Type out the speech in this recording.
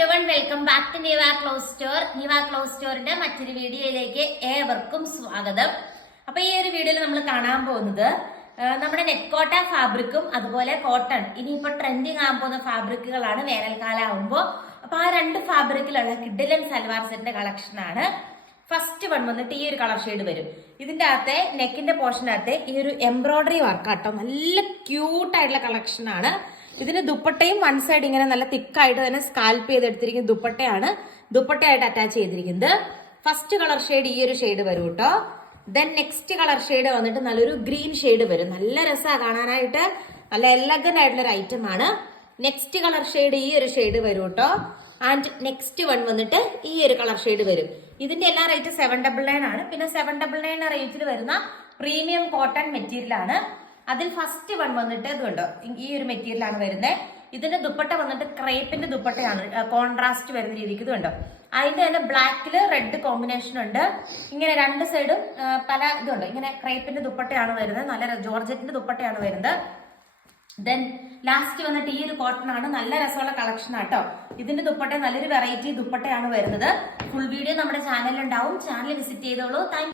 Everyone, welcome back to Niva cloth store. Niva cloth സ്റ്റോറിന്റെ മറ്റൊരു വീഡിയോയിലേക്ക് ഏവർക്കും സ്വാഗതം. അപ്പൊ ഈ ഒരു വീഡിയോയിൽ നമ്മൾ കാണാൻ പോകുന്നത് നമ്മുടെ നെറ്റ്കോട്ട ഫാബ്രിക്കും അതുപോലെ കോട്ടൺ ഇനിയിപ്പോ ട്രെൻഡിങ് ആകാൻ പോകുന്ന ഫാബ്രിക്കുകളാണ് വേനൽക്കാലം ആകുമ്പോൾ. അപ്പൊ ആ രണ്ട് ഫാബ്രിക്കിലുള്ള കിഡിലൻ സൽവാർ സെറ്റിന്റെ കളക്ഷൻ ആണ്. ഫസ്റ്റ് വൺ വന്നിട്ട് ഈ ഒരു കളർ ഷെയ്ഡ് വരും. ഇതിന്റെ അകത്തെ നെക്കിന്റെ പോർഷനകത്തെ ഈ ഒരു എംബ്രോയിഡറി വർക്കാട്ടോ, നല്ല ക്യൂട്ട് ആയിട്ടുള്ള കളക്ഷൻ ആണ്. ഇതിന് ദുപ്പട്ടയും വൺ സൈഡ് ഇങ്ങനെ നല്ല തിക്കായിട്ട് തന്നെ സ്കാൽപ്പ് ചെയ്തെടുത്തിരിക്കുന്ന ദുപ്പട്ടയാണ് ദുപ്പട്ടയായിട്ട് അറ്റാച്ച് ചെയ്തിരിക്കുന്നത്. ഫസ്റ്റ് കളർ ഷെയ്ഡ് ഈ ഒരു ഷെയ്ഡ് വരും കേട്ടോ. ദെൻ നെക്സ്റ്റ് കളർ ഷെയ്ഡ് വന്നിട്ട് നല്ലൊരു ഗ്രീൻ ഷെയ്ഡ് വരും. നല്ല രസമാണ് കാണാനായിട്ട്, നല്ല എലഗന്റ് ആയിട്ടുള്ള ഒരു ഐറ്റം ആണ്. നെക്സ്റ്റ് കളർ ഷെയ്ഡ് ഈ ഒരു ഷെയ്ഡ് വരും കേട്ടോ. ആൻഡ് നെക്സ്റ്റ് വൺ വന്നിട്ട് ഈ ഒരു കളർ ഷെയ്ഡ് വരും. ഇതിന്റെ എല്ലാ റേറ്റ് 799 ആണ്. പിന്നെ 799 റേറ്റിൽ വരുന്ന പ്രീമിയം കോട്ടൺ മെറ്റീരിയൽ ആണ്. അതിൽ ഫസ്റ്റ് വൺ വന്നിട്ട് ഇതുണ്ടോ, ഈ ഒരു മെറ്റീരിയൽ ആണ് വരുന്നത്. ഇതിന്റെ ദുപ്പട്ട വന്നിട്ട് ക്രേപ്പിന്റെ ദുപ്പട്ടയാണ്, കോൺട്രാസ്റ്റ് വരുന്ന രീതിക്ക്. ഇതുണ്ടോ, അതിന്റെ തന്നെ ബ്ലാക്കില് റെഡ് കോമ്പിനേഷൻ ഉണ്ട്. ഇങ്ങനെ രണ്ട് സൈഡും പല ഇതുണ്ട്. ഇങ്ങനെ ക്രേപ്പിന്റെ ദുപ്പട്ടയാണ് വരുന്നത്, നല്ല ജോർജറ്റിന്റെ ദുപ്പട്ടയാണ് വരുന്നത്. ദെൻ ലാസ്റ്റ് വന്നിട്ട് ഈ ഒരു കോട്ടൺ ആണ്. നല്ല രസമുള്ള കളക്ഷൻ ആട്ടോ. ഇതിന്റെ ദുപ്പട്ട നല്ലൊരു വെറൈറ്റി ദുപ്പട്ടയാണ് വരുന്നത്. ഫുൾ വീഡിയോ നമ്മുടെ ചാനലിൽ ഉണ്ടാവും. ചാനൽ വിസിറ്റ് ചെയ്തോളൂ. താങ്ക്